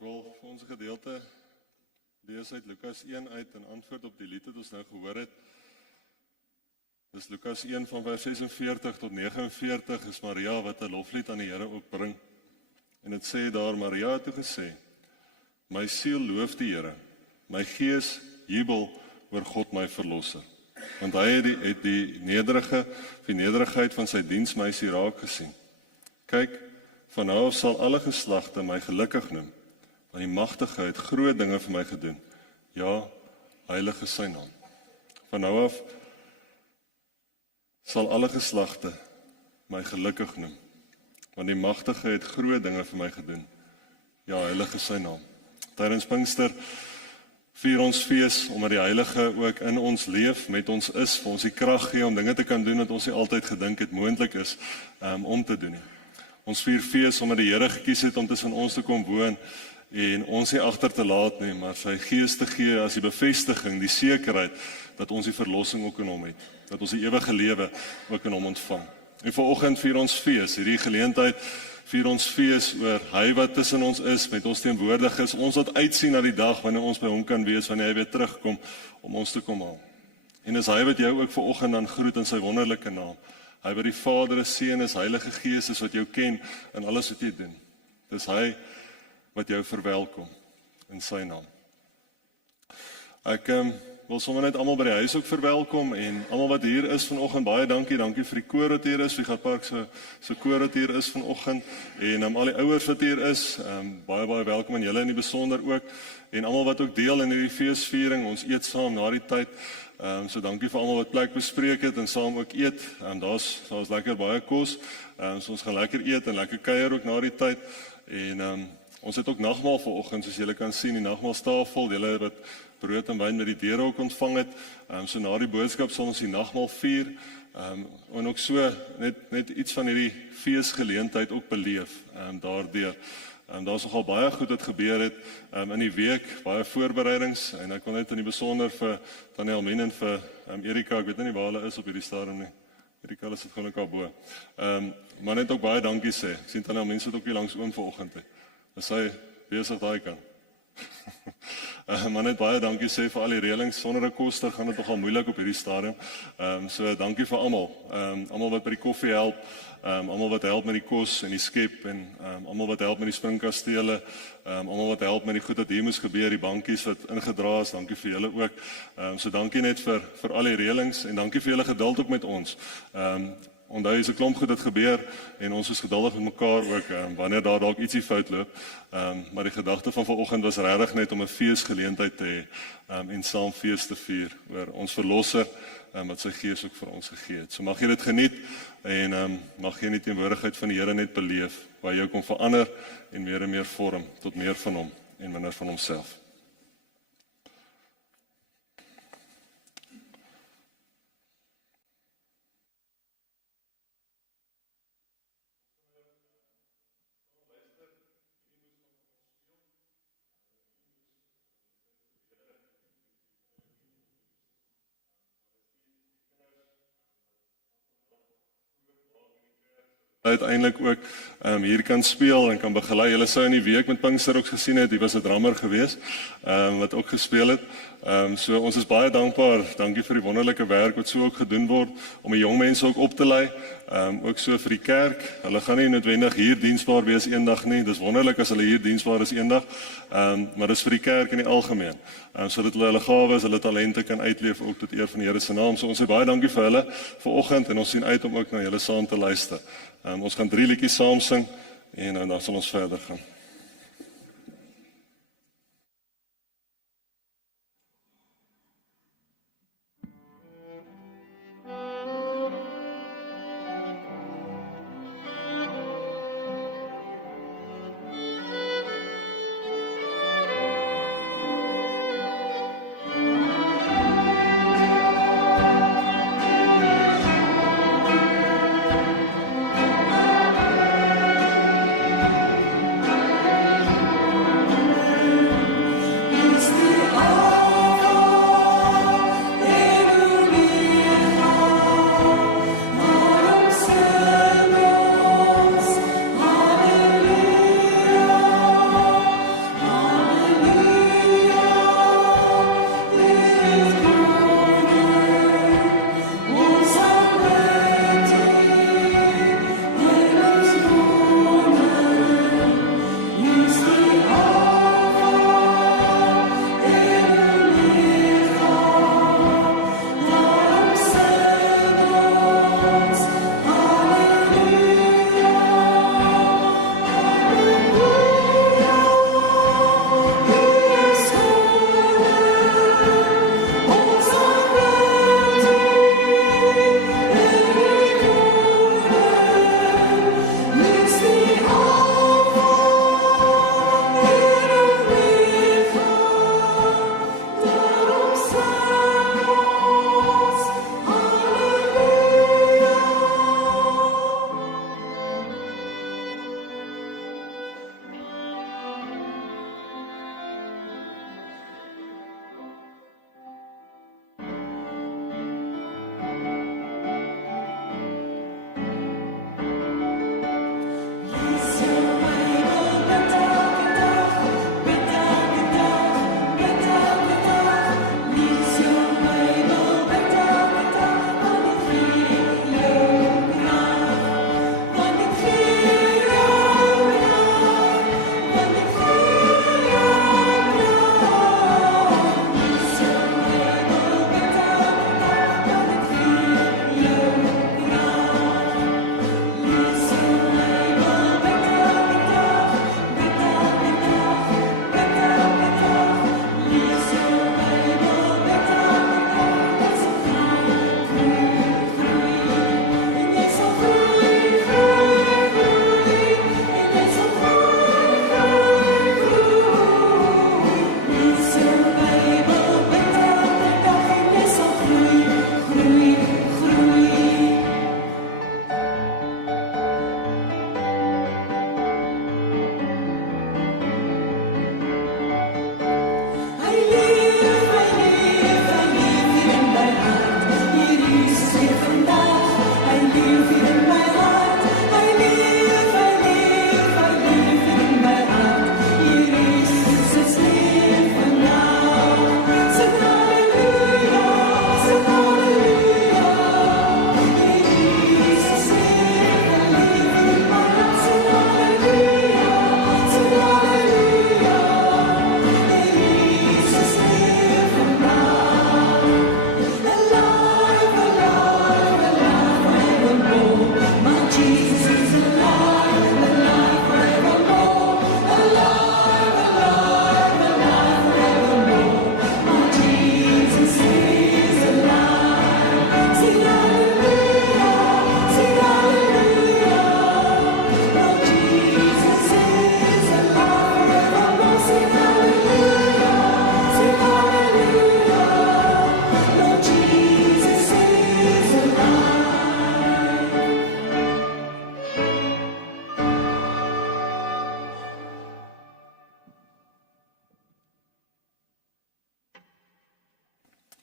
Ek wil vir ons gedeelte lees uit Lukas 1 uit en antwoord op die lied wat ons nou gehoor het. Dis Lukas 1 van vers 46 tot 49 is Maria wat 'n loflied aan die Here opbring. En dit sê daar, Maria het toe gesê, my siel loof die Here, my gees jubel oor God my verlosser. Want hy het die nederigheid van sy diensmeisie raak gesien. Kyk, van nou af sal alle geslagte my gelukkig noem, want die Magtige het groot dinge vir my gedoen. Ja, heilig is sy naam. Van nou af sal alle geslagte my gelukkig noem, want die Magtige het groot dinge vir my gedoen. Ja, heilig is sy naam. Tydens Pinkster vier ons fees, omdat die Heilige ook in ons leef, met ons is, vir ons die krag gee om dinge te kan doen wat ons nie altyd gedink het moontlik is om te doen nie. Ons vier fees omdat die Here gekies het om tussen ons te kom woon en ons nie agter te laat nie, maar sy gees te gee as die bevestiging, die sekerheid dat ons die verlossing ook in hom het, dat ons die ewige lewe ook in hom ontvang. En vanoggend vier ons fees, hierdie geleentheid vier ons fees oor hy wat tussen ons is, met ons teenwoordig is, ons wat uitsien na die dag wanneer ons by hom kan wees, wanneer hy weer terugkom om ons te kom haal. En is hy wat jou ook vanoggend dan groet in sy wonderlike naam. Hy wat die Vader is, Seun is, Heilige Gees is wat jou ken in alles wat jy doen. Dis hy wat jou verwelkom in sy naam. Ek wil sommer net almal by die huis ook verwelkom en almal wat hier is vanoggend, baie dankie vir die koor wat hier is, Vigad Park se koor wat hier is vanoggend en al die ouers wat hier is, baie welkom aan julle in die besonder ook en almal wat ook deel in hierdie feesviering, ons eet saam na die tyd. So dankie vir almal wat plek bespreek het en saam ook eet. Daar's lekker baie kos. So ons gaan lekker eet en lekker kuier ook na die tyd en ons het ook nagmaal vanoggend, soos julle kan sien, die nagmaalstafel, julle wat brood en wyn met die deure ook ontvang het. So na die boodskap sal ons die nagmaal vier en ook so net iets van hierdie feesgeleentheid ook beleef daardeur. Daar's nogal baie goed wat gebeur het in die week, baie voorbereidings en ek wil net in die besonder vir Daniel Mien en vir Erika, ek weet nie waar hulle is op hierdie stadium nie. Erika is dit gelukkig al bo. Maar net ook baie dankie sê. Ek sien Daniel Mien sit ook hier langs oom vanoggend. Is hy besig daai kant? Maar net baie dankie sê vir al die reëlings. Sonder 'n koster gaan dit nogal moeilik op hierdie stadium. So dankie vir almal. Almal wat by die koffie help, almal wat help met die kos en die skep en almal wat help met die springkastele, almal wat help met die goed wat hier moes gebeur, die bankies wat ingedra is. Dankie vir julle ook. So dankie net vir al die reëlings en dankie vir julle geduld ook met ons. Onthou is 'n klomp goed wat gebeur en ons is geduldig met mekaar ook wanneer daar dalk ietsie fout loop. Maar die gedagte van vanoggend was regtig net om 'n feesgeleentheid te hê en saam fees te vier oor ons verlosser wat sy gees ook vir ons gegee het. So mag jy dit geniet en mag jy in die teenwoordigheid van die Here net beleef waar jy kom verander en meer vorm tot meer van hom en minder van homself. Uiteindelik ook hier kan speel en kan begelei. Julle sou in die week met Pinkster ook gesien het, die was 'n drummer geweest wat ook gespeel het. So ons is baie dankbaar. Dankie vir die wonderlike werk wat so ook gedoen word om die jong mense ook op te lei. Ook so vir die kerk. Hulle gaan nie noodwendig hier diensbaar wees eendag nie. Dis wonderlik as hulle hier diensbaar is eendag. Maar dis vir die kerk in die algemeen. Sodat hulle gawes, hulle talente kan uitleef ook tot eer van die Here se naam. So ons sê baie dankie vir hulle vanoggend en ons sien uit om ook na julle saam te luister. Ons gaan 3 liedjies saam sing en dan sal ons verder gaan.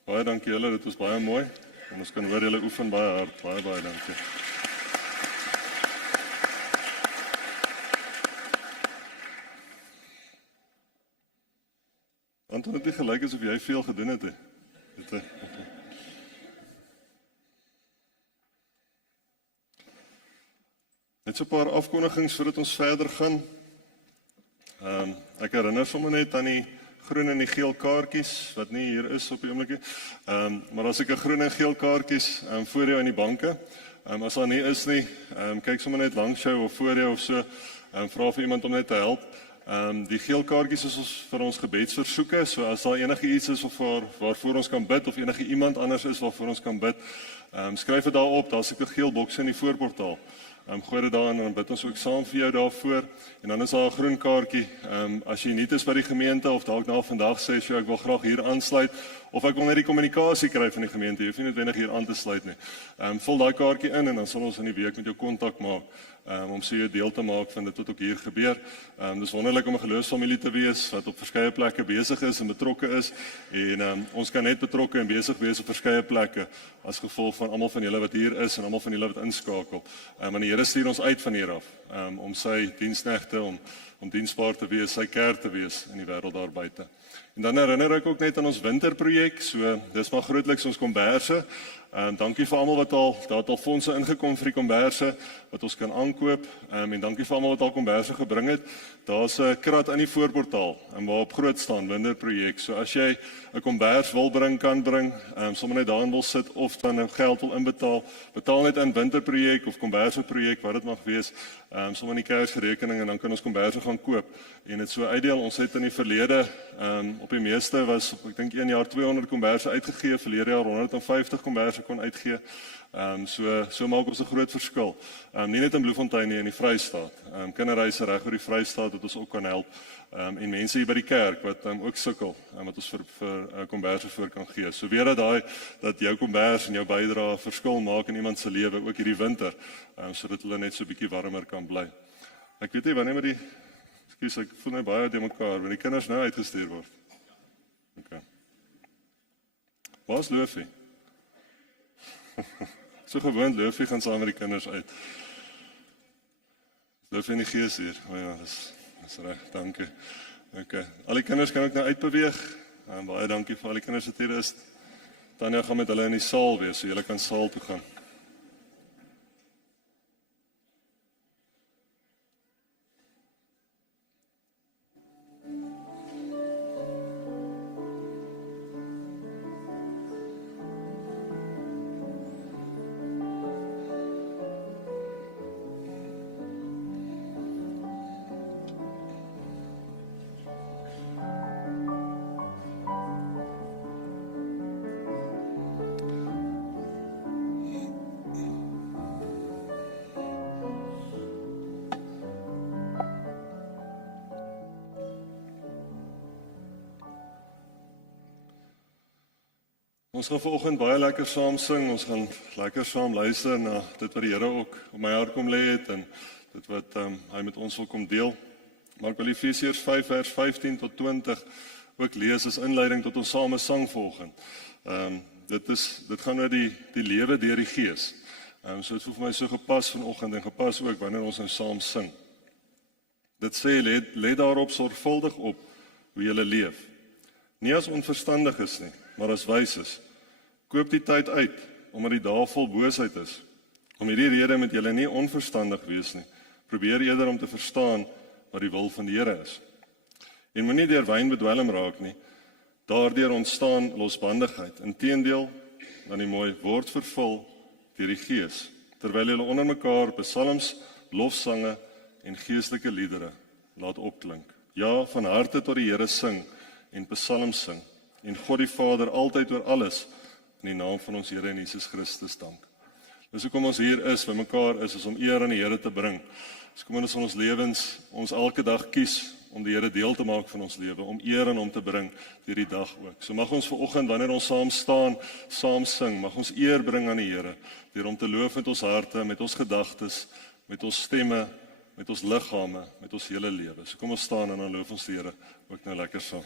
Baie dankie julle, dit was baie mooi. En ons kan hoor julle oefen baie hard. Baie dankie. Anton, het nie gelyk asof jy veel gedoen het, hè? Net so 'n paar afkondigings voordat ons verder gaan. Ek herinner sommer net aan die groen en die geel kaartjies, wat nie hier is op die oomblikie. Maar as ek 'n groen en geel kaartjies voor jou in die banke, as daar nie is nie, kyk sommer net langs jou of voor jou of so, vra vir iemand om net te help. Die geel kaartjies is vir ons gebedsversoeke, so as daar enige iets is waarvoor ons kan bid, of enige iemand anders is waarvoor ons kan bid, skryf dit daar op, daar is 'n geel boks in die voorportaal. Gooi dit daar en dan bid ons ook saam vir jou daarvoor. En dan is daar 'n groen kaartjie. As jy nie is by die gemeente of dalk nou vandag sê jy ek wil graag hier aansluit of ek wil net die kommunikasie kry van die gemeente, jy hoef nie noodwendig hier aan te sluit nie. Vul daai kaartjie in en dan sal ons in die week met jou kontak maak om so jou deel te maak van dit wat ook hier gebeur. Dis wonderlik om 'n geloofsfamilie te wees wat op verskeie plekke besig is en betrokke is en ons kan net betrokke en besig wees op verskeie plekke as gevolg van almal van julle wat hier is en almal van julle wat inskakel. Want die Here stuur ons uit van hier af om sy diensknegte om diensbaar te wees, sy kerk te wees in die wêreld daar buite. En dan herinner ek ook net aan ons winterprojek, so dis maar grootliks ons komberse. Dankie vir almal daar het al fondse ingekom vir die komberse wat ons kan aankoop en dankie vir almal wat al komberse gebring het. Daar's 'n krat in die voorportaal waarop groot staan winterprojek. So as jy 'n kombers wil bring, kan bring, sommer net daarin wil sit of dan nou geld wil inbetaal, betaal net in winterprojek of komberseprojek wat dit mag wees, sommer in die kersrekening en dan kan ons komberse gaan koop en dit so uitdeel. Ons het in die verlede op die meeste was ek dink 1 jaar 200 komberse uitgegee, verlede jaar 150 komberse kon uitgee. So maak ons 'n groot verskil. Nie net in Bloemfontein nie, in die Vrystaat. Kinderreise reg oor die Vrystaat wat ons ook kan help. En mense hier by die kerk wat ook sukkel wat ons vir komberse voor kan gee. So weer dat jou kombers en jou bydrae 'n verskil maak in iemand se lewe ook hierdie winter, sodat hulle net so 'n bietjie warmer kan bly. Ek weet nie wanneer met die ek voel my baie de mekaar, wanneer die kinders nou uitgestuur word. Okay. Waar is Loofie? So gewoond, Loofie gaan saam met die kinders uit. Loofie in die gees hier. Ja, dis reg, dankie. Okay. Al die kinders kan ook nou uitbeweeg. Baie dankie vir al die kinders wat hier is. Tanya gaan met hulle in die saal wees, so julle kan saal toe gaan. Ons gaan vanoggend baie lekker saam sing, ons gaan lekker saam luister na dit wat die Here ook op my hart kom lê het en dit wat hy met ons wil kom deel. Maar ek wil Efesiërs 5 vers 15 tot 20 ook lees as inleiding tot ons same sang vanoggend. Dit gaan oor die lewe deur die Gees. So dit voel vir my so gepas vanoggend en gepas ook wanneer ons nou saam sing. Dit sê, let daarop sorgvuldig op hoe julle leef. Nie as onverstandiges nie, maar as wyses. Koop die tyd uit, omdat die dae vol boosheid is. Om hierdie rede moet julle nie onverstandig wees nie. Probeer eerder om te verstaan wat die wil van die Here is. En moenie deur wyn bedwelm raak nie. Daardeur ontstaan losbandigheid. Inteendeel, dan die mooi word vervul deur die Gees, terwyl julle onder mekaar psalms, lofsange en geestelike liedere laat opklink. Ja, van harte tot die Here sing en psalms sing. En God die Vader altyd oor alles in die naam van ons Here en Jesus Christus dank. Dis hoekom ons hier is, by mekaar is om eer aan die Here te bring. Dis kom ons in ons lewens, ons elke dag kies om die Here deel te maak van ons lewe, om eer aan hom te bring deur die dag ook. So mag ons vanoggend, wanneer ons saam staan, saam sing, mag ons eer bring aan die Here, deur hom te loof met ons harte, met ons gedagtes, met ons stemme, met ons liggame, met ons hele lewe. So kom ons staan en dan loof ons die Here ook nou lekker saam.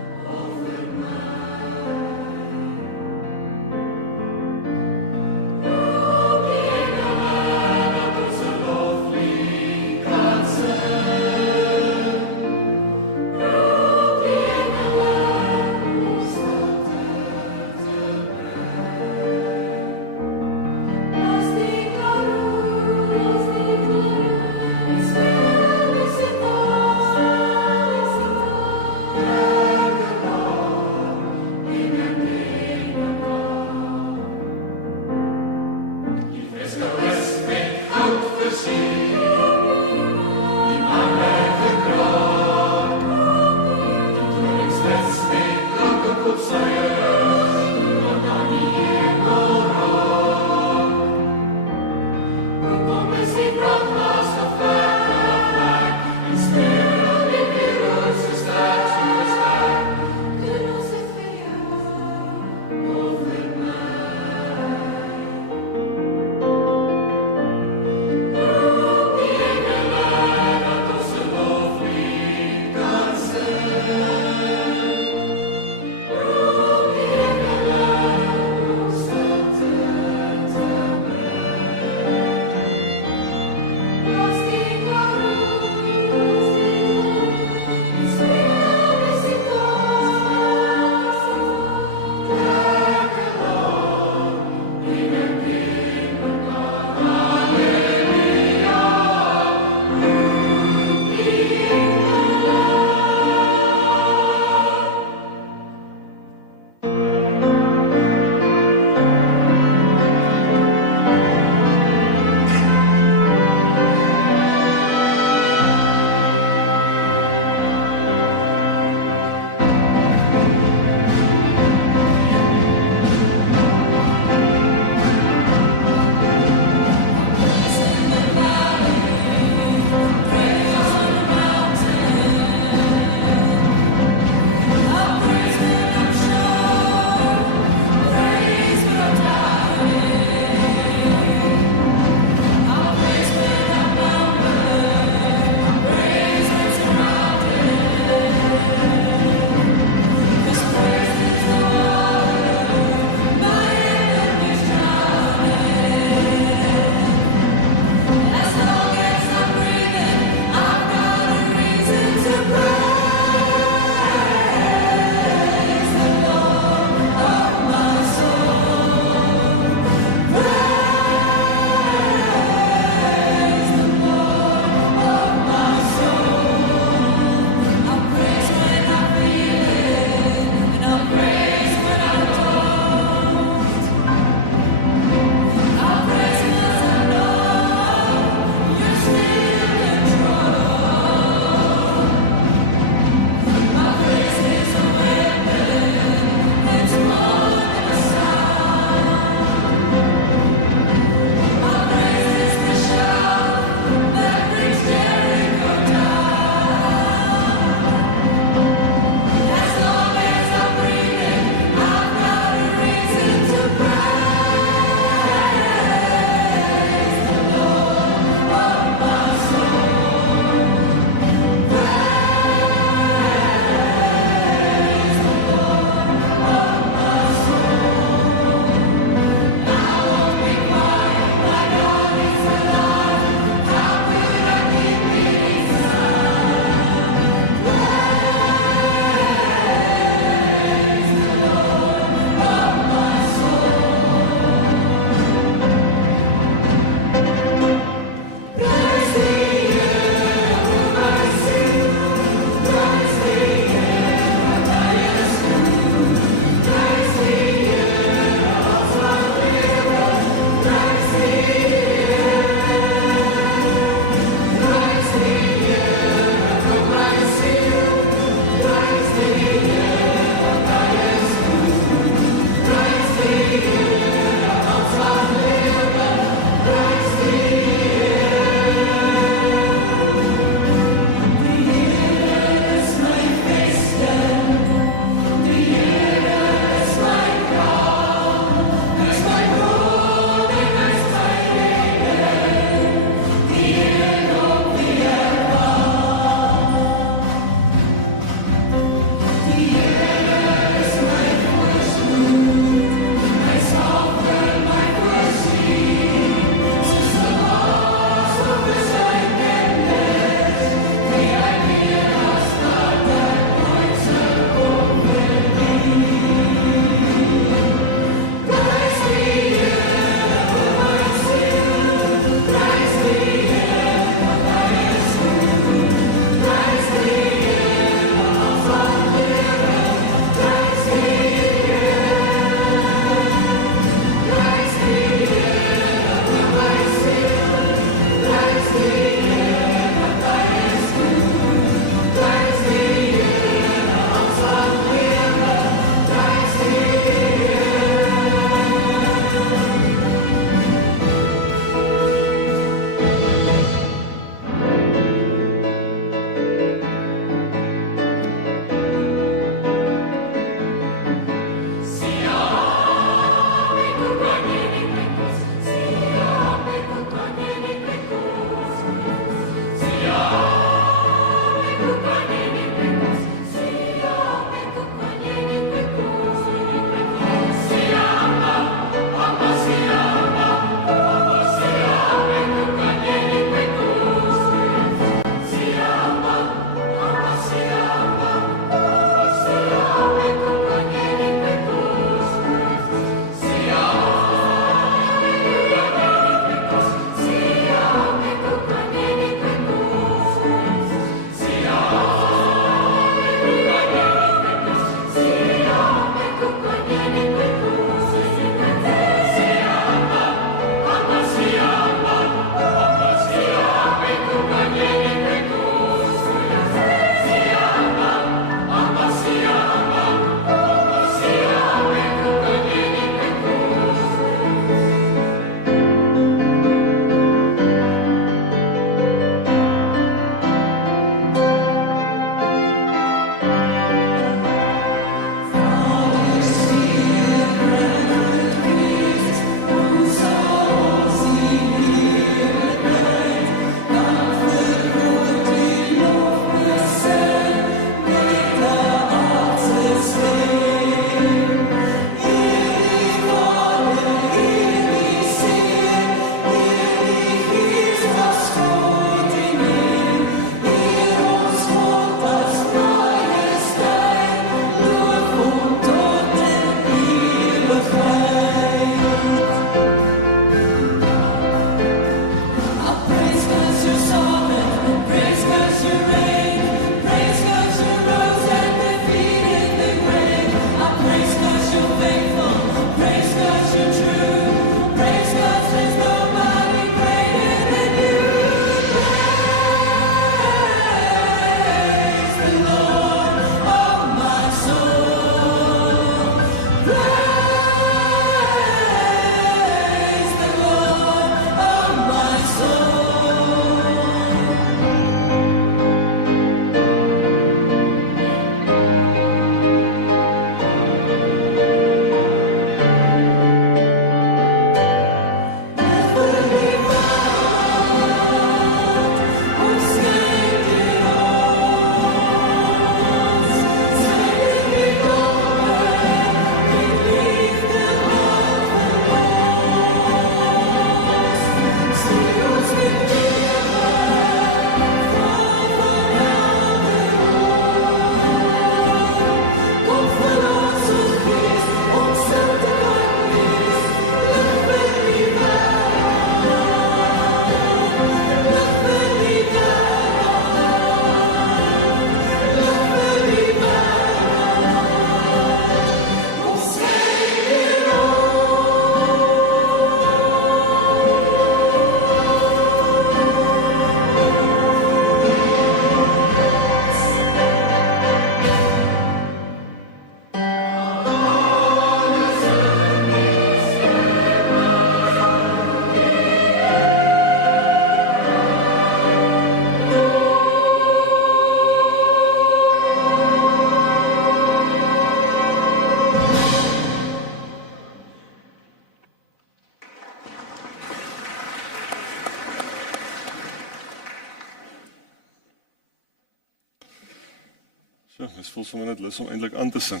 So, mens voel sommer net lus om eintlik aan te sing.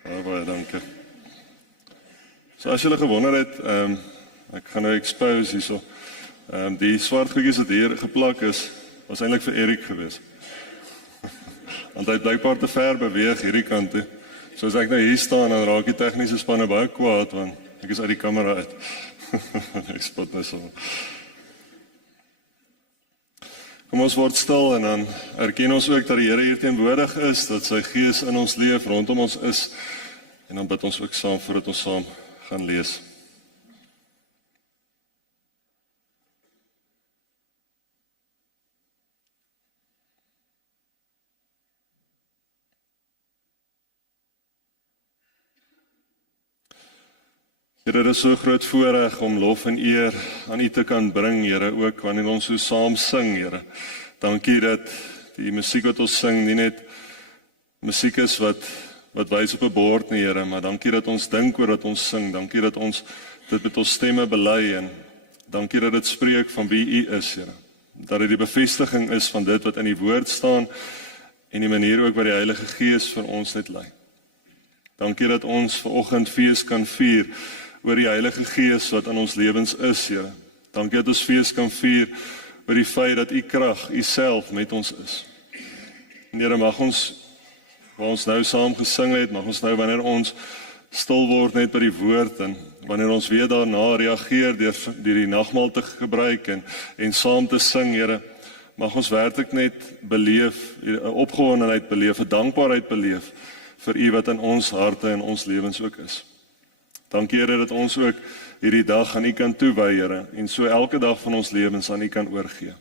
Baie dankie. So as julle gewonder het, ek gaan nou expose hierso. Die swart goedjies wat hier geplak is, was eintlik vir Erik gewees. Want hy het blykbaar te ver beweeg hierdie kant toe. So as ek nou hier staan, dan raak die tegniese spanne baie kwaad, want ek is uit die kamera uit. Ek spot nou so. Kom ons word stil en dan erken ons ook dat die Here hier teenwoordig is, dat sy Gees in ons leef, rondom ons is, en dan bid ons ook saam voordat ons saam gaan lees. Here, dit is so groot voorreg om lof en eer aan U te kan bring, Here, ook wanneer ons so saam sing, Here. Dankie dat die musiek wat ons sing nie net musiek is wat wys op 'n bord nie, Here, maar dankie dat ons dink oor wat ons sing. Dankie dat ons dit met ons stemme bely en dankie dat dit spreek van wie U is, Here. Dat dit die bevestiging is van dit wat in die woord staan en die manier ook wat die Heilige Gees vir ons net lei. Dankie dat ons vanoggend fees kan vier oor die Heilige Gees wat in ons lewens is, Here. Dankie dat ons fees kan vier oor die feit dat U krag, U self met ons is. En Here, mag ons, waar ons nou saam gesing het, mag ons nou wanneer ons stil word net by die woord en wanneer ons weer daarna reageer deur die nagmaal te gebruik en saam te sing, Here, mag ons werklik net beleef, 'n opgewondenheid beleef, 'n dankbaarheid beleef vir U wat in ons harte en ons lewens ook is. Dankie, Here, dat ons ook hierdie dag aan U kan toewy, Here, en so elke dag van ons lewens aan U kan oorgee.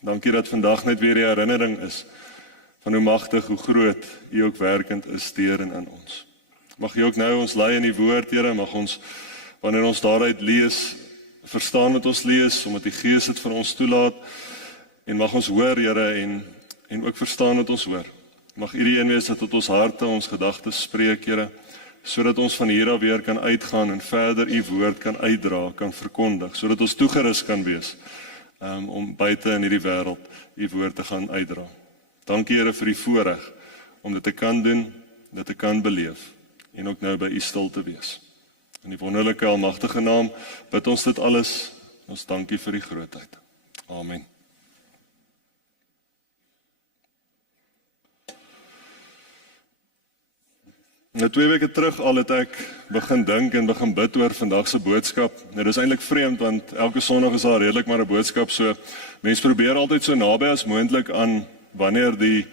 Dankie dat vandag net weer die herinnering is van hoe magtig, hoe groot U ook werkend is deur en in ons. Mag U ook nou ons lei in die woord, Here, mag ons, wanneer ons daaruit lees, verstaan wat ons lees, omdat die Gees dit vir ons toelaat, en mag ons hoor, Here, en ook verstaan wat ons hoor. Mag U die een wees dat tot ons harte, ons gedagtes spreek, Here, sodat ons van hier af weer kan uitgaan en verder U woord kan uitdra, kan verkondig, sodat ons toegerus kan wees om buite in hierdie wêreld U woord te gaan uitdra. Dankie, Here, vir die voorreg om dit te kan doen, dit te kan beleef en ook nou by U stil te wees. In die wonderlike almagtige naam bid ons dit alles. Ons dankie vir die grootheid. Amen. Nou 2 weke terug al het ek begin dink en begin bid oor vandag se boodskap. Nou dis eintlik vreemd want elke Sondag is daar redelik maar 'n boodskap, so mense probeer altyd so naby as moontlik aan wanneer die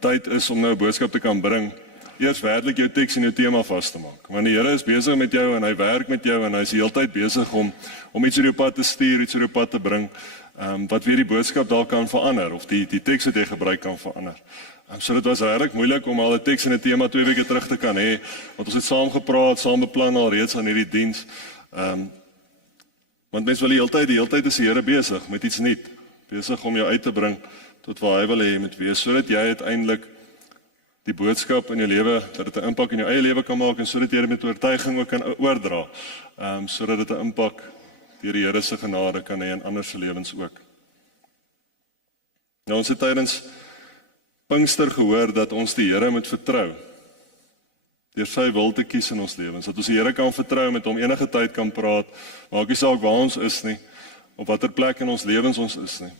tyd is om nou 'n boodskap te kan bring. Eers werklik jou teks en jou tema vas te maak. Want die Here is besig met jou en hy werk met jou en hy is die hele tyd besig om iets oor jou pad te stuur, iets oor jou pad te bring, wat weer die boodskap dalk kan verander of die teks wat jy gebruik kan verander. So dit was regtig moeilik om al 'n teks en 'n tema 2 weke terug te kan hê, want ons het saam gepraat, saam beplan al reeds aan hierdie diens. Want mense wil die hele tyd is die Here besig met iets nuut, besig om jou uit te bring tot waar hy wil hê jy moet wees, sodat jy uiteindelik die boodskap in jou lewe, dat dit 'n impak in jou eie lewe kan maak en sodat jy dit met oortuiging ook kan oordra, sodat dit 'n impak deur die Here se genade kan hê in ander se lewens ook. Nou ons het tydens Pinkster gehoor dat ons die Here moet vertrou, deur sy wil te kies in ons lewens, dat ons die Here kan vertrou, met hom enige tyd kan praat, maak nie saak waar ons is nie, op watter plek in ons lewens ons is nie.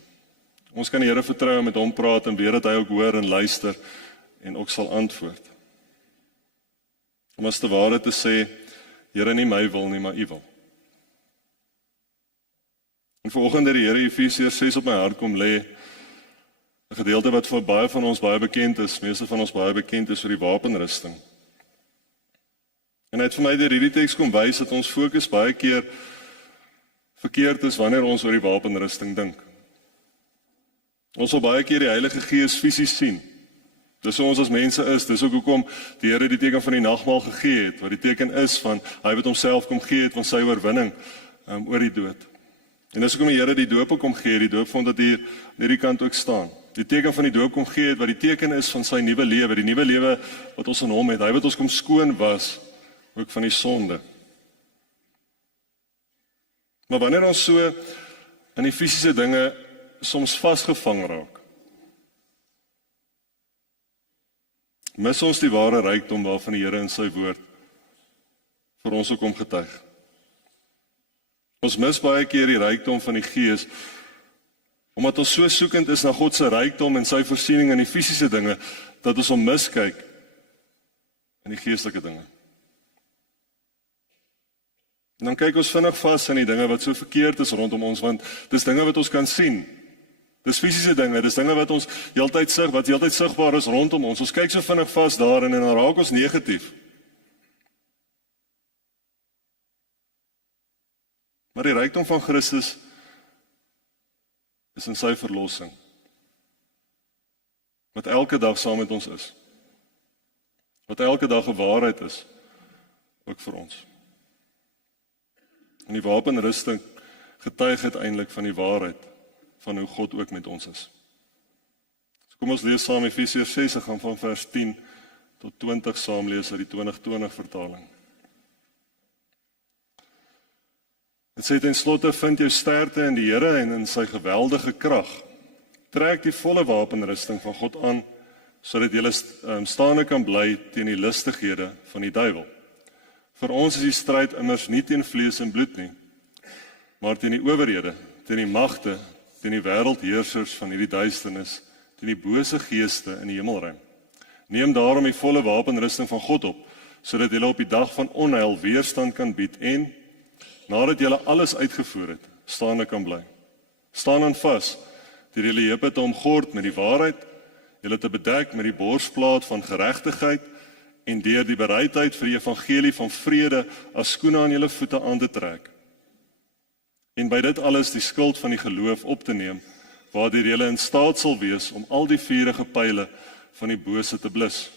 Ons kan die Here vertrou en met hom praat en weet dat hy ook hoor en luister en ook sal antwoord. Om as te ware te sê, Here, nie my wil nie, maar U wil. En vanoggend het die Here Efesiërs 6 op my hart kom lê, 'n gedeelte wat vir baie van ons baie bekend is, meeste van ons baie bekend is vir die wapenrusting. En hy het vir my deur hierdie teks kom wys dat ons fokus baie keer verkeerd is wanneer ons oor die wapenrusting dink. Ons wil baie keer die Heilige Gees fisies sien. Dis hoe ons as mense is, dis ook hoekom die Here die teken van die nagmaal gegee het, wat die teken is van hy wat homself kom gee het van sy oorwinning oor die dood. En dis hoekom die Here die doop ook kom gee, die doopvond dat hier aan hierdie kant ook staan. Die teken van die doop kom gee het, wat die teken is van sy nuwe lewe, die nuwe lewe wat ons in hom het, hy wat ons kom skoon was, ook van die sonde. Maar wanneer ons so in die fisiese dinge soms vasgevang raak, Mis ons die ware rykdom waarvan die Here in sy woord vir ons ook om getuig. Ons mis baie keer die rykdom van die Gees, omdat ons so soekend is na God se rykdom en sy voorsiening in die fisiese dinge, dat ons hom miskyk in die geestelike dinge. En dan kyk ons vinnig vas in die dinge wat so verkeerd is rondom ons, want dis dinge wat ons kan sien. Dis fisiese dinge, dis dinge wat ons heeltyd sigbaar is rondom ons. Ons kyk so vinnig vas daarin en dan raak ons negatief. Maar die rykdom van Christus is in sy verlossing, wat elke dag saam met ons is, wat elke dag 'n waarheid is, ook vir ons. En die wapenrusting getuig uiteindelik van die waarheid, van hoe God ook met ons is. So kom ons lees saam Efesiërs 6, gaan van vers 10 tot 20 saam lees uit die 2020 vertaling. Dit sê ten slotte, vind jou sterkte in die Here en in sy geweldige krag. Trek die volle wapenrusting van God aan, sodat jy staande kan bly teen die listighede van die duiwel. Vir ons is die stryd immers nie teen vlees en bloed nie, maar teen die owerhede, teen die magte, teen die wêreldheersers van hierdie duisternis, teen die bose geeste in die hemelruim. Neem daarom die volle wapenrusting van God op, sodat jy op die dag van onheil weerstand kan bied en, nadat jy alles uitgevoer het, staande kan bly. Staan dan vas, deur julle heupe te omgord met die waarheid, julle te bedek met die borsplaat van geregtigheid en deur die bereidheid vir die evangelie van vrede as skoene aan julle voete aan te trek. En by dit alles die skild van die geloof op te neem, waardeur julle in staat sal wees om al die vuurige pyle van die bose te blus.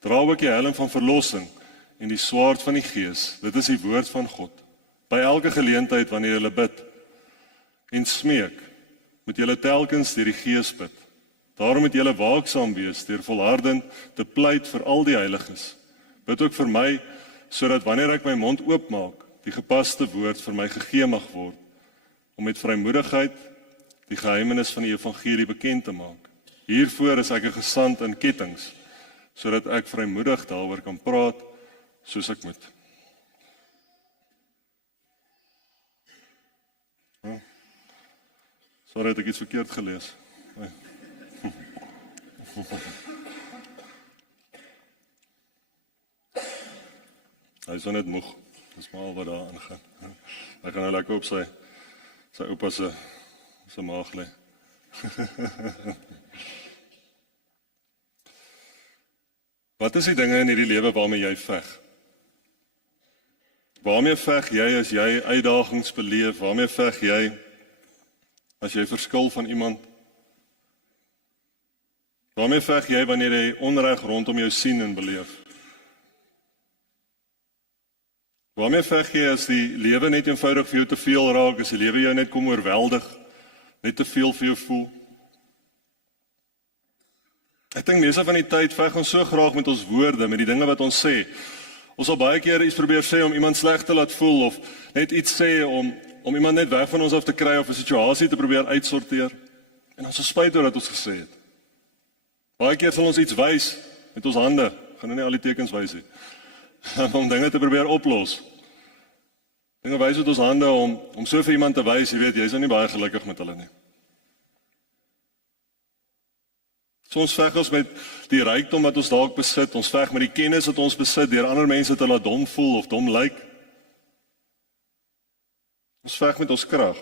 Dra ook die helm van verlossing en die swaard van die Gees, dit is die woord van God. By elke geleentheid wanneer julle bid en smeek, moet julle telkens deur die Gees bid. Daarom moet julle waaksaam wees deur volhardend te pleit vir al die heiliges. Bid ook vir my, sodat wanneer ek my mond oopmaak, die gepaste woord vir my gegee mag word, om met vrymoedigheid die geheimenis van die evangelie bekend te maak. Hiervoor is ek 'n gesant in kettinge, sodat ek vrymoedig daaroor kan praat soos ek moet. Sorry, het ek iets verkeerd gelees. Nee. Hy is net moeg. Dis maar al wat daar aangaan. Hy gaan nou lekker op sy oupa se maag lê. Wat is die dinge in hierdie lewe waarmee jy veg? Waarmee veg jy as jy uitdagings beleef? Waarmee veg jy as jy verskil van iemand? Waarmee veg jy wanneer jy onreg rondom jou sien en beleef? Waarmee veg jy as die lewe net eenvoudig vir jou te veel raak, as die lewe jou net kom oorweldig, net te veel vir jou voel? Ek dink meeste van die tyd veg ons so graag met ons woorde, met die dinge wat ons sê. Ons sal baie keer iets probeer sê om iemand sleg te laat voel, of net iets sê om iemand net weg van ons af te kry, of 'n situasie te probeer uitsorteer. En ons is spyt oor wat ons gesê het. Baie keer sal ons iets wys met ons hande, gaan nou nie al die tekens wys nie, om dinge te probeer oplos. Dinge wys met ons hande om so vir iemand te wys, jy weet, jy is nou nie baie gelukkig met hulle nie. So ons veg ons met die rykdom wat ons dalk besit, ons veg met die kennis wat ons besit, deur ander mense te laat dom voel of dom lyk. Ons veg met ons krag.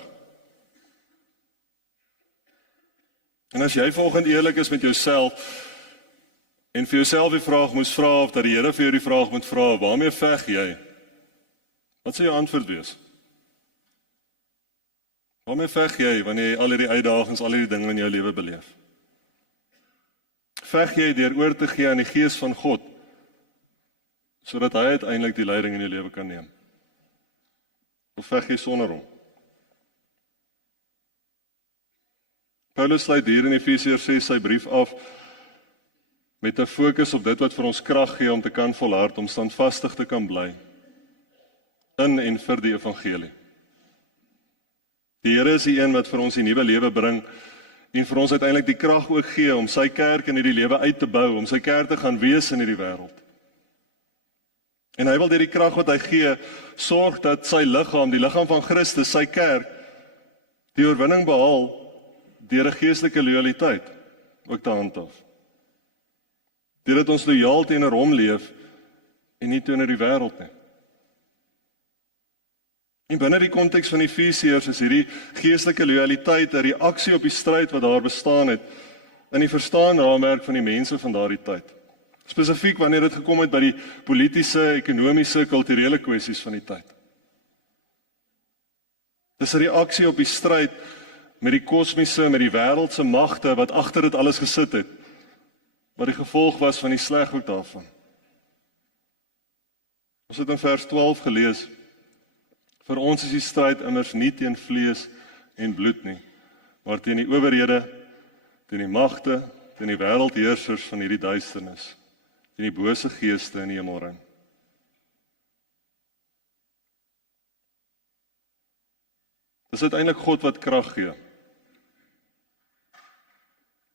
En as jy volgens eerlik is met jouself, en vir jouself die vraag moes vra, of dat die Here vir jou die vraag moet vra, waarmee veg jy? Wat sal jou antwoord wees? Waarmee veg jy wanneer jy al hierdie uitdagings, al hierdie dinge in jou lewe beleef? Veg jy deur oor te gee aan die Gees van God, sodat hy uiteindelik die leiding in jou lewe kan neem? Of veg jy sonder hom? Paulus sluit hier in Efesiërs 6 sy brief af met 'n fokus op dit wat vir ons krag gee om te kan volhard, om standvastig te kan bly in en vir die evangelie. Die Here is die een wat vir ons die nuwe lewe bring en vir ons uiteindelik die krag ook gee om sy kerk in hierdie lewe uit te bou, om sy kerk te gaan wees in hierdie wêreld. En hy wil deur die krag wat hy gee, sorg dat sy liggaam, die liggaam van Christus, sy kerk, die oorwinning behaal deur 'n geestelike lojaliteit ook te handhaaf. Deurdat ons lojaal teenoor hom leef en nie teenoor die wêreld nie. En binne die konteks van Efesiërs is hierdie geestelike lojaliteit 'n reaksie op die stryd wat daar bestaan het in die verstaan raamwerk van die mense van daardie tyd. Spesifiek wanneer dit gekom het by die politiese, ekonomiese, kulturele kwessies van die tyd. Dis 'n reaksie op die stryd met die kosmiese, met die wêreldse magte wat agter dit alles gesit het, wat die gevolg was van die sleg ook daarvan. Ons het in vers 12 gelees, vir ons is die stryd immers nie teen vlees en bloed nie, maar teen die owerhede, teen die magte, teen die wêreldheersers van hierdie duisternis, teen die bose geeste in die hemelruim. Dis uiteindelik God wat krag gee.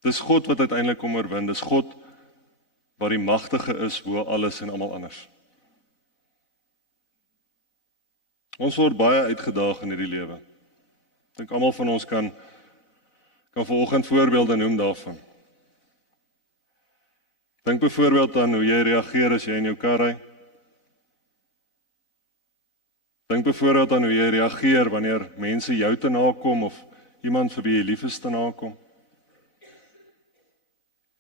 Dis God wat uiteindelik kom oorwin. Dis God wat die magtige is bo alles en almal anders. Ons word baie uitgedaag in hierdie lewe. Ek dink almal van ons kan vanoggend voorbeelde noem daarvan. Dink byvoorbeeld aan hoe jy reageer as jy in jou kar ry. Dink byvoorbeeld aan hoe jy reageer wanneer mense jou te nakom of iemand vir wie jy lief is te nakom.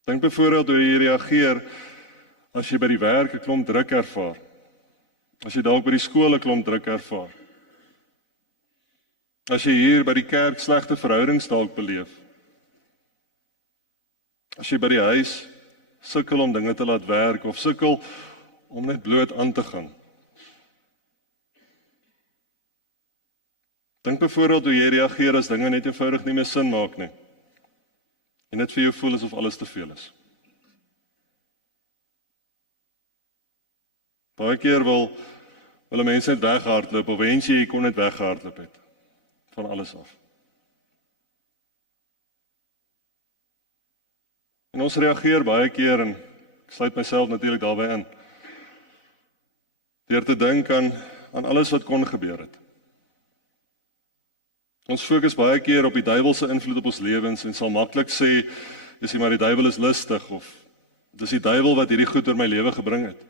Dink byvoorbeeld hoe jy reageer as jy by die werk 'n klomp druk ervaar. As jy dalk by die skool 'n klomp druk ervaar. As jy hier by die kerk slegte verhoudings dalk beleef. As jy by die huis sukkel om dinge te laat werk of sukkel om net bloot aan te gaan. Dink byvoorbeeld hoe jy reageer as dinge net eenvoudig nie meer sin maak nie. En dit vir jou voel asof alles te veel is. Baie keer wil mense net weghardloop of wens jy kon net weghardloop het van alles af. En ons reageer baie keer, en ek sluit myself natuurlik daarbey in, deur te dink aan alles wat kon gebeur het. Ons fokus baie keer op die duiwelse invloed op ons lewens en sal maklik sê, dis maar die duiwel is lustig, of dis die duiwel wat hierdie goed oor my lewe gebring het.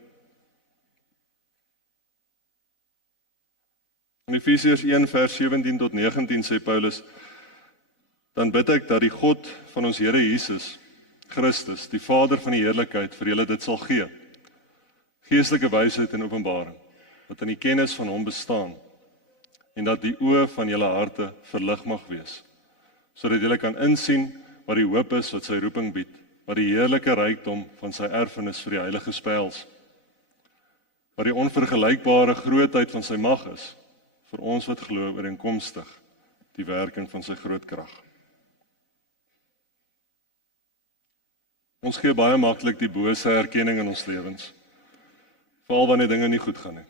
In Efesiërs 1 vers 17 tot 19 sê Paulus, dan bid ek dat die God van ons Here Jesus Christus, die Vader van die heerlikheid, vir julle dit sal gee. Geestelike wysheid en openbaring, wat in die kennis van hom bestaan, en dat die oë van julle harte verlig mag wees, sodat julle kan insien wat die hoop is wat sy roeping bied, wat die heerlike rykdom van sy erfenis vir die heilige spels, wat die onvergelykbare grootheid van sy mag is, vir ons wat glo ooreenkomstig die werking van sy groot krag. Ons gee baie maklik die bose erkenning in ons lewens, veral wanneer dinge nie goed gaan nie.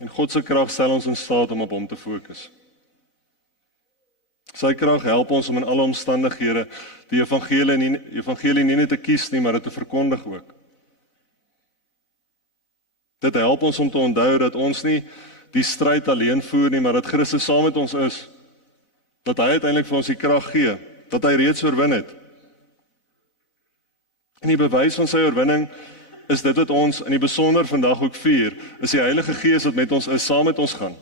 En God se krag stel ons in staat om op hom te fokus. Sy krag help ons om in alle omstandighede die evangelie nie net te kies nie, maar dit te verkondig ook. Dit help ons om te onthou dat ons nie die stryd alleen voer nie, maar dat Christus saam met ons is. Dat hy uiteindelik vir ons die krag gee, dat hy reeds oorwin het. En die bewys van sy oorwinning is dit wat ons in die besonder vandag ook vier, is die Heilige Gees wat met ons is, saam met ons gaan.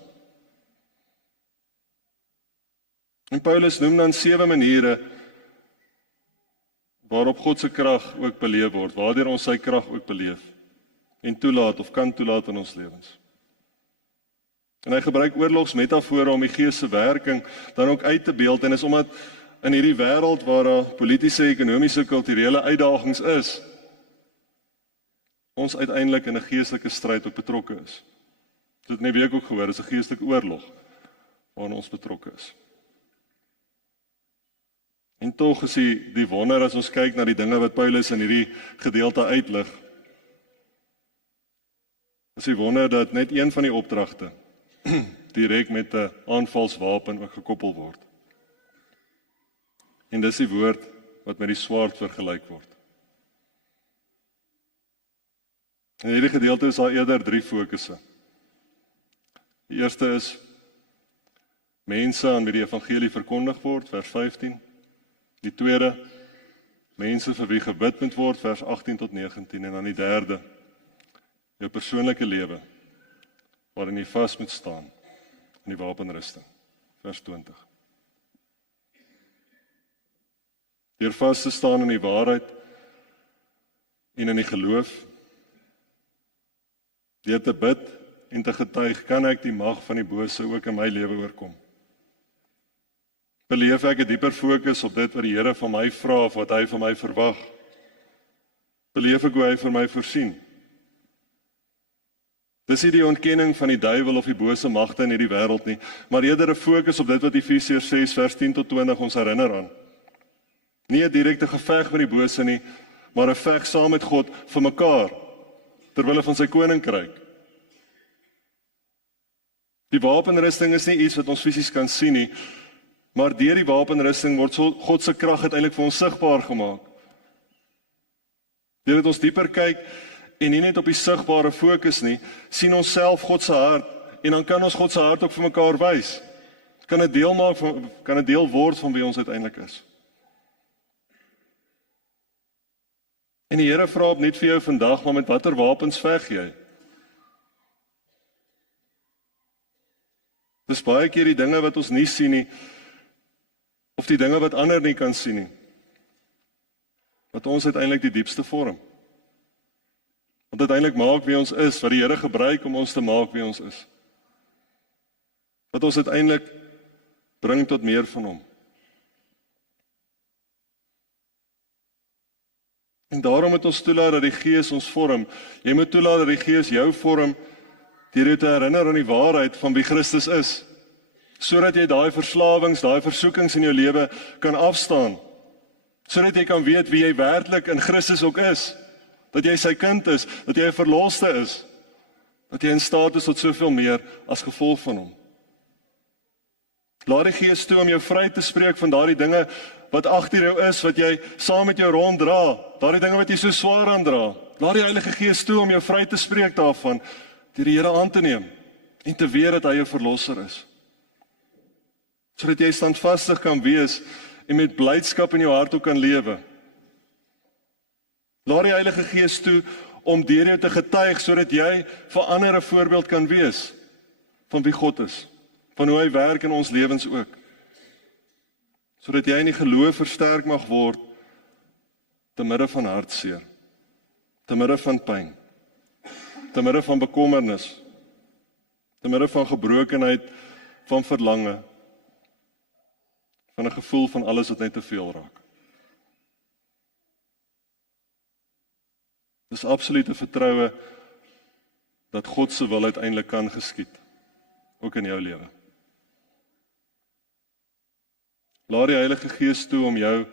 En Paulus noem dan 7 maniere waarop God se krag ook beleef word, waardeur ons sy krag ook beleef en toelaat of kan toelaat in ons lewens. En hy gebruik oorlogsmetafore om die Gees se werking dan ook uit te beeld, en is omdat in hierdie wêreld waar daar politiese, ekonomiese, kulturele uitdagings is, ons uiteindelik in 'n geestelike stryd ook betrokke is. Dit het in die week ook gehoor, is 'n geestelike oorlog waarin ons betrokke is. En tog is die wonder as ons kyk na die dinge wat Paulus in hierdie gedeelte uitlig, is die wonder dat net een van die opdragte direk met 'n aanvalswapen ook gekoppel word. En dis die woord wat met die swaard vergelyk word. In hierdie gedeelte is daar eerder 3 fokusse. Die eerste is mense aan wie die evangelie verkondig word, vers 15. Die tweede, mense vir wie gebid moet word, vers 18 tot 19. En dan die derde, jou persoonlike lewe, waarin jy vas moet staan in die wapenrusting, vers 20. Deur vas te staan in die waarheid en in die geloof, deur te bid en te getuig, kan ek die mag van die bose ook in my lewe oorkom. Beleef ek 'n dieper fokus op dit wat die Here van my vra of wat hy van my verwag. Beleef ek hoe hy vir my voorsien. Dis nie die ontkenning van die duiwel of die bose magte in hierdie wêreld nie, maar eerder 'n fokus op dit wat Efesiërs 6 vers 10 tot 20 ons herinner aan. Nie 'n direkte geveg met die bose nie, maar 'n veg saam met God vir mekaar, terwille van sy koninkryk. Die wapenrusting is nie iets wat ons fisies kan sien nie, maar deur die wapenrusting word God se krag uiteindelik vir ons sigbaar gemaak. Deur dit ons dieper kyk en nie net op die sigbare fokus nie, sien ons self God se hart en dan kan ons God se hart ook vir mekaar wys. Kan 'n deel word van wie ons uiteindelik is. En die Here vra op net vir jou vandag, maar met watter wapens veg jy? Dis baie keer die dinge wat ons nie sien nie, of die dinge wat ander nie kan sien nie, wat ons uiteindelik die diepste vorm. Want uiteindelik maak wie ons is, wat die Here gebruik om ons te maak wie ons is. Wat ons uiteindelik bring tot meer van hom. En daarom moet ons toelaat dat die Gees ons vorm. Jy moet toelaat dat die Gees jou vorm, deur jou te herinner aan die waarheid van wie Christus is, sodat jy daai verslawings, daai versoekings in jou lewe kan afstaan, sodat jy kan weet wie jy werklik in Christus ook is, dat jy sy kind is, dat jy 'n verloste is, dat jy in staat is tot soveel meer as gevolg van hom. Laat die Gees toe om jou vry te spreek van daardie dinge wat agter jou is, wat jy saam met jou ronddra, daardie dinge wat jy so swaar aandra. Laat die Heilige Gees toe om jou vry te spreek daarvan, deur die Here aan te neem en te weet dat hy jou verlosser is. Sodat jy standvastig kan wees en met blydskap in jou hart ook kan lewe. Laat die Heilige Gees toe om deur jou te getuig sodat jy vir ander 'n voorbeeld kan wees van wie God is, van hoe hy werk in ons lewens ook. Sodat jy in die geloof versterk mag word te midde van hartseer, te midde van pyn, te midde van bekommernis, te midde van gebrokenheid, van verlange, van 'n gevoel van alles wat net te veel raak. Dis absolute vertroue dat God se wil uiteindelik kan geskied, ook in jou lewe. Laat die Heilige Gees toe om jou